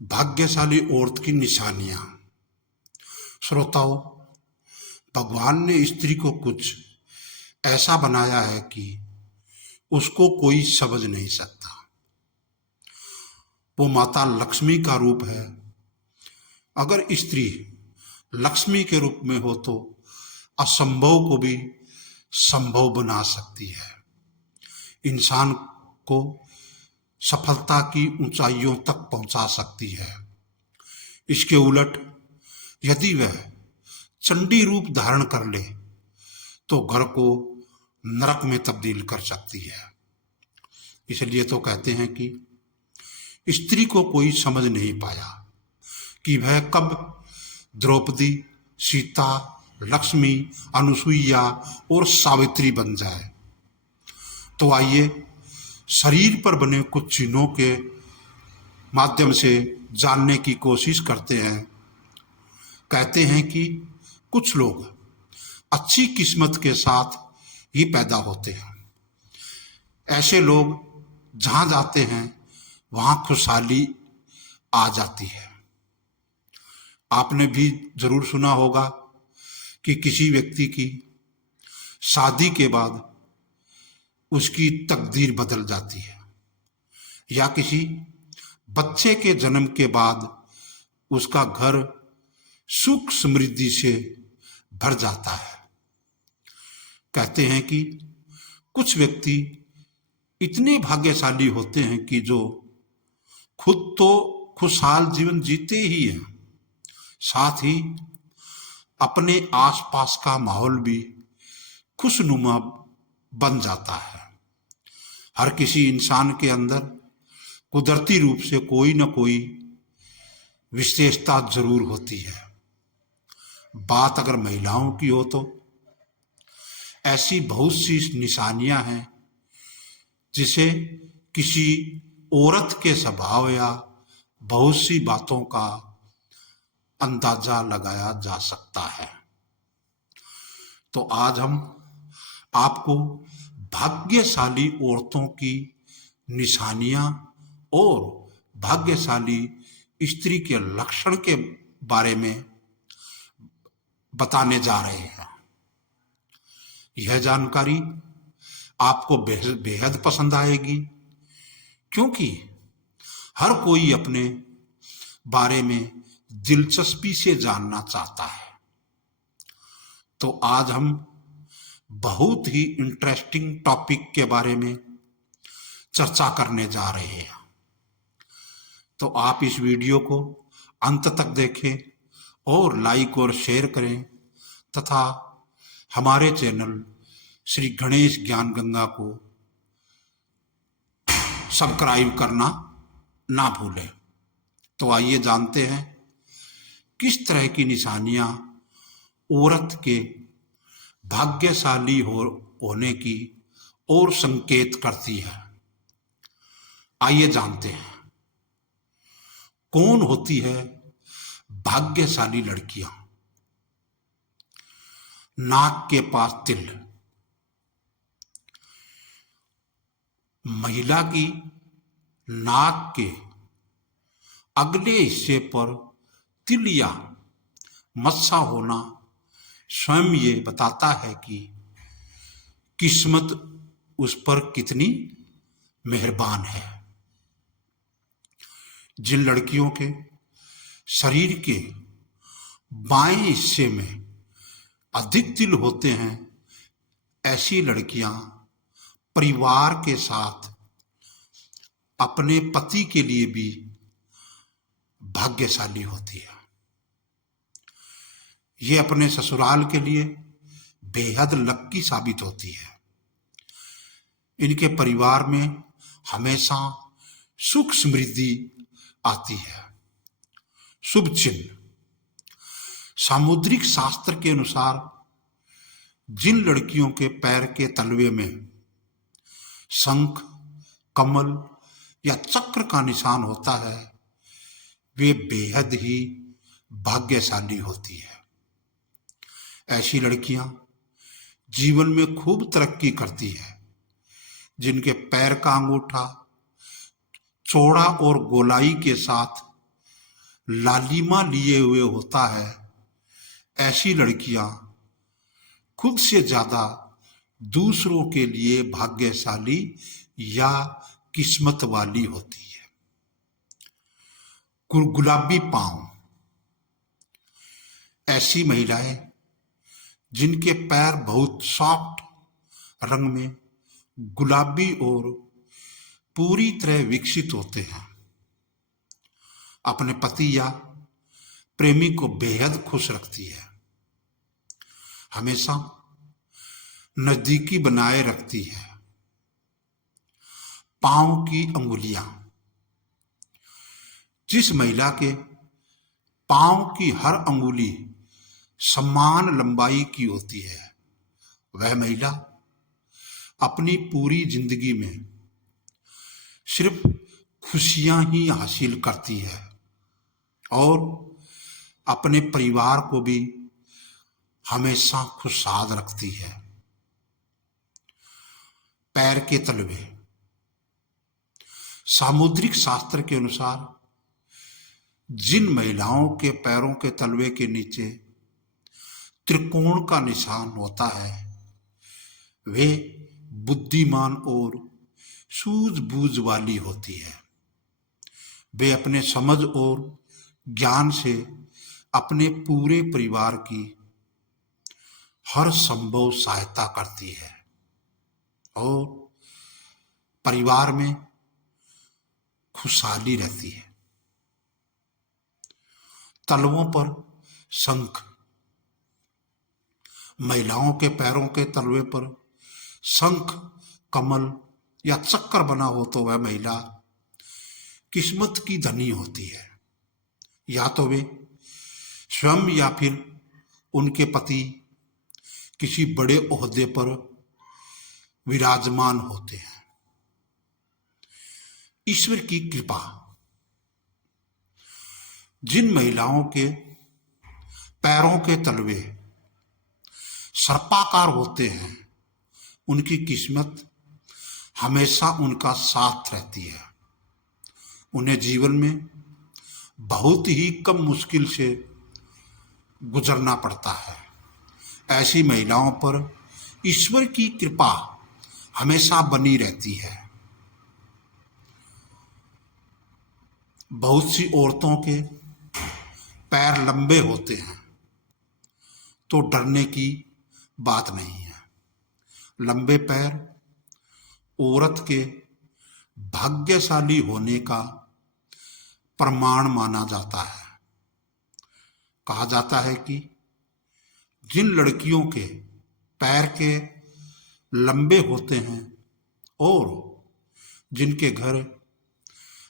भाग्यशाली औरत की निशानियां। श्रोताओं, भगवान ने स्त्री को कुछ ऐसा बनाया है कि उसको कोई समझ नहीं सकता। वो माता लक्ष्मी का रूप है। अगर स्त्री लक्ष्मी के रूप में हो तो असंभव को भी संभव बना सकती है, इंसान को सफलता की ऊंचाइयों तक पहुंचा सकती है। इसके उलट यदि वह चंडी रूप धारण कर ले तो घर को नरक में तब्दील कर सकती है। इसलिए तो कहते हैं कि स्त्री को कोई समझ नहीं पाया कि वह कब द्रौपदी, सीता, लक्ष्मी, अनुसुईया और सावित्री बन जाए। तो आइए शरीर पर बने कुछ चिन्हों के माध्यम से जानने की कोशिश करते हैं। कहते हैं कि कुछ लोग अच्छी किस्मत के साथ ही पैदा होते हैं। ऐसे लोग जहां जाते हैं वहां खुशहाली आ जाती है। आपने भी जरूर सुना होगा कि किसी व्यक्ति की शादी के बाद उसकी तकदीर बदल जाती है, या किसी बच्चे के जन्म के बाद उसका घर सुख समृद्धि से भर जाता है। कहते हैं कि कुछ व्यक्ति इतने भाग्यशाली होते हैं कि जो खुद तो खुशहाल जीवन जीते ही हैं, साथ ही अपने आसपास का माहौल भी खुशनुमा बन जाता है। हर किसी इंसान के अंदर कुदरती रूप से कोई न कोई विशेषता जरूर होती है। बात अगर महिलाओं की हो तो ऐसी बहुत सी निशानियां हैं जिसे किसी औरत के स्वभाव या बहुत सी बातों का अंदाजा लगाया जा सकता है। तो आज हम आपको भाग्यशाली औरतों की निशानियां और भाग्यशाली स्त्री के लक्षण के बारे में बताने जा रहे हैं। यह जानकारी आपको बेहद पसंद आएगी, क्योंकि हर कोई अपने बारे में दिलचस्पी से जानना चाहता है। तो आज हम बहुत ही इंटरेस्टिंग टॉपिक के बारे में चर्चा करने जा रहे हैं। तो आप इस वीडियो को अंत तक देखें और लाइक और शेयर करें तथा हमारे चैनल श्री गणेश ज्ञान गंगा को सब्सक्राइब करना ना भूलें। तो आइए जानते हैं किस तरह की निशानियां औरत के भाग्यशाली होने की और संकेत करती है। आइए जानते हैं कौन होती है भाग्यशाली लड़कियां। नाक के पास तिल। महिला की नाक के अगले हिस्से पर तिल या मस्सा होना स्वयं ये बताता है कि किस्मत उस पर कितनी मेहरबान है। जिन लड़कियों के शरीर के बाएं हिस्से में अधिक तिल होते हैं, ऐसी लड़कियां परिवार के साथ अपने पति के लिए भी भाग्यशाली होती है। ये अपने ससुराल के लिए बेहद लक्की साबित होती है। इनके परिवार में हमेशा सुख समृद्धि आती है। शुभ चिन्ह। सामुद्रिक शास्त्र के अनुसार जिन लड़कियों के पैर के तलवे में शंख, कमल या चक्र का निशान होता है, वे बेहद ही भाग्यशाली होती है। ऐसी लड़कियां जीवन में खूब तरक्की करती है। जिनके पैर का अंगूठा चौड़ा और गोलाई के साथ लालिमा लिए हुए होता है, ऐसी लड़कियां खुद से ज्यादा दूसरों के लिए भाग्यशाली या किस्मत वाली होती है। गुलाबी पांव, ऐसी महिलाएं जिनके पैर बहुत सॉफ्ट रंग में गुलाबी और पूरी तरह विकसित होते हैं, अपने पति या प्रेमी को बेहद खुश रखती है, हमेशा नजदीकी बनाए रखती है। पांव की अंगुलियां, जिस महिला के पांव की हर अंगुली समान लंबाई की होती है, वह महिला अपनी पूरी जिंदगी में सिर्फ खुशियां ही हासिल करती है और अपने परिवार को भी हमेशा खुशहाल रखती है। पैर के तलवे, सामुद्रिक शास्त्र के अनुसार जिन महिलाओं के पैरों के तलवे के नीचे त्रिकोण का निशान होता है, वे बुद्धिमान और सूझबूझ वाली होती है। वे अपने समझ और ज्ञान से अपने पूरे परिवार की हर संभव सहायता करती है और परिवार में खुशहाली रहती है। तलवों पर शंख, महिलाओं के पैरों के तलवे पर शंख, कमल या चक्कर बना हो तो वह महिला किस्मत की धनी होती है। या तो वे स्वयं या फिर उनके पति किसी बड़े ओहदे पर विराजमान होते हैं। ईश्वर की कृपा, जिन महिलाओं के पैरों के तलवे सर्पाकार होते हैं, उनकी किस्मत हमेशा उनका साथ रहती है। उन्हें जीवन में बहुत ही कम मुश्किल से गुजरना पड़ता है। ऐसी महिलाओं पर ईश्वर की कृपा हमेशा बनी रहती है। बहुत सी औरतों के पैर लंबे होते हैं तो डरने की बात नहीं है। लंबे पैर औरत के भाग्यशाली होने का प्रमाण माना जाता है। कहा जाता है कि जिन लड़कियों के पैर के लंबे होते हैं और जिनके घर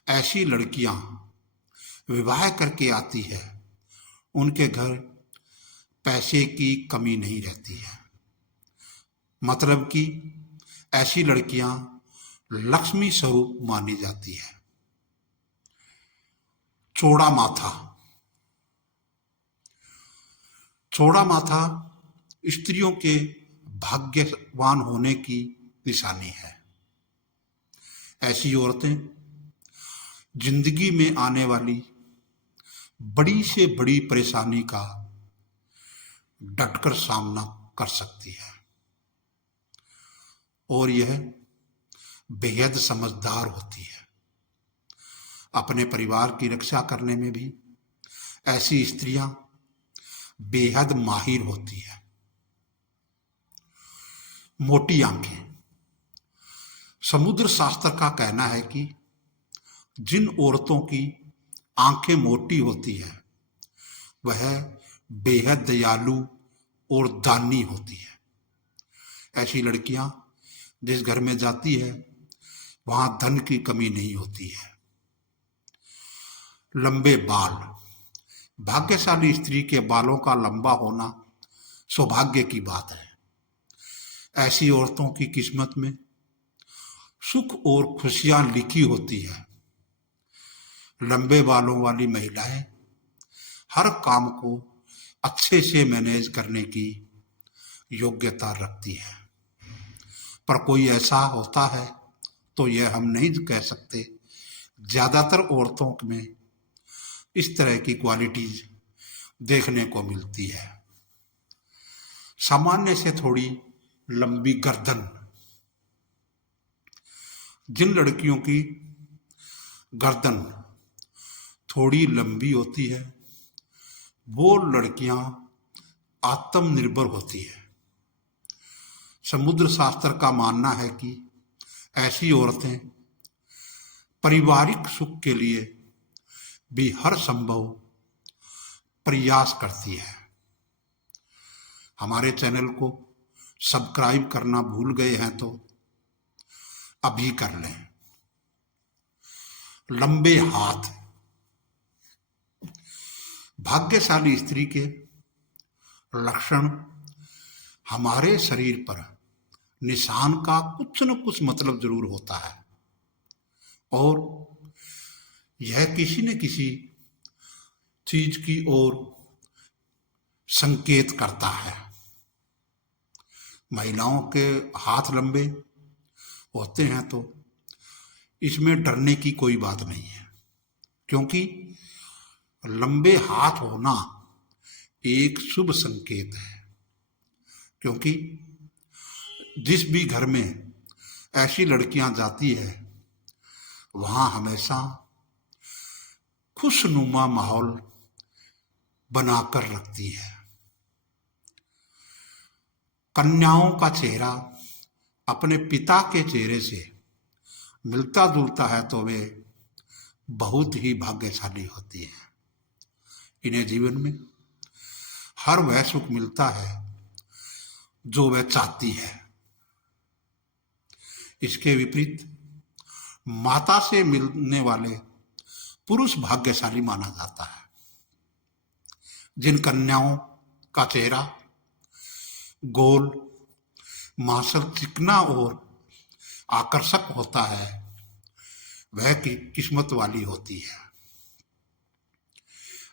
ऐसी लड़कियां विवाह करके आती है, उनके घर पैसे की कमी नहीं रहती है। मतलब कि ऐसी लड़कियां लक्ष्मी स्वरूप मानी जाती है। चौड़ा माथा, चौड़ा माथा स्त्रियों के भाग्यवान होने की निशानी है। ऐसी औरतें जिंदगी में आने वाली बड़ी से बड़ी परेशानी का डटकर सामना कर सकती है और यह बेहद समझदार होती है। अपने परिवार की रक्षा करने में भी ऐसी स्त्रियां बेहद माहिर होती है। मोटी आंखें, समुद्र शास्त्र का कहना है कि जिन औरतों की आंखें मोटी होती है, वह बेहद दयालु और दानी होती है। ऐसी लड़कियां जिस घर में जाती है, वहां धन की कमी नहीं होती है। लंबे बाल, भाग्यशाली स्त्री के बालों का लंबा होना सौभाग्य की बात है। ऐसी औरतों की किस्मत में सुख और खुशियां लिखी होती है। लंबे बालों वाली महिलाएं हर काम को अच्छे से मैनेज करने की योग्यता रखती है। पर कोई ऐसा होता है तो यह हम नहीं कह सकते। ज्यादातर औरतों में इस तरह की क्वालिटीज देखने को मिलती है। सामान्य से थोड़ी लंबी गर्दन। जिन लड़कियों की गर्दन थोड़ी लंबी होती है वो लड़कियां आत्मनिर्भर होती है। समुद्र शास्त्र का मानना है कि ऐसी औरतें पारिवारिक सुख के लिए भी हर संभव प्रयास करती है। हमारे चैनल को सब्सक्राइब करना भूल गए हैं तो अभी कर लें। लंबे हाथ। भाग्यशाली स्त्री के लक्षण हमारे शरीर पर निशान का कुछ न कुछ मतलब जरूर होता है और यह किसी न किसी चीज की ओर संकेत करता है। महिलाओं के हाथ लंबे होते हैं तो इसमें डरने की कोई बात नहीं है, क्योंकि लंबे हाथ होना एक शुभ संकेत है। क्योंकि जिस भी घर में ऐसी लड़कियां जाती है वहां हमेशा खुशनुमा माहौल बनाकर रखती है। कन्याओं का चेहरा अपने पिता के चेहरे से मिलता जुलता है तो वे बहुत ही भाग्यशाली होती है। इन्हें जीवन में हर वह सुख मिलता है जो वह चाहती है। इसके विपरीत माता से मिलने वाले पुरुष भाग्यशाली माना जाता है। जिन कन्याओं का चेहरा गोल, मांसल, चिकना और आकर्षक होता है वह किस्मत वाली होती है।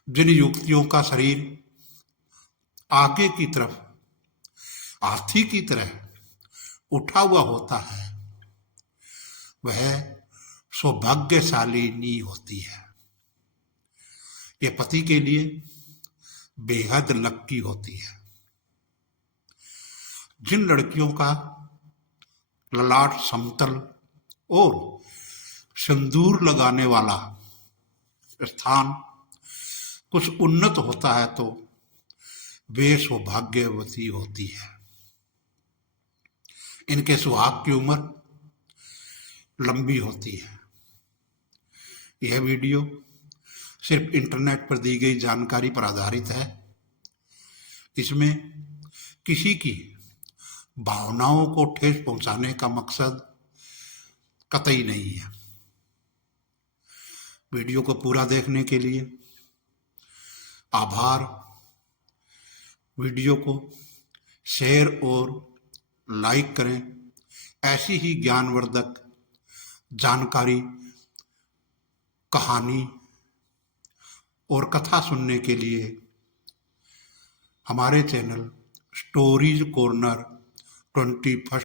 जिन युवतियों का शरीर आगे की तरफ हाथी की तरह उठा हुआ होता है वह सौभाग्यशालिनी होती है। यह पति के लिए बेहद लकी होती है। जिन लड़कियों का ललाट समतल और सिंदूर लगाने वाला स्थान कुछ उन्नत होता है तो वे सौभाग्यवती होती है। इनके सुहाग की उम्र लंबी होती है। यह वीडियो सिर्फ इंटरनेट पर दी गई जानकारी पर आधारित है। इसमें किसी की भावनाओं को ठेस पहुंचाने का मकसद कतई नहीं है। वीडियो को पूरा देखने के लिए आभार। वीडियो को शेयर और लाइक करें। ऐसी ही ज्ञानवर्धक जानकारी, कहानी और कथा सुनने के लिए हमारे चैनल स्टोरीज कॉर्नर 21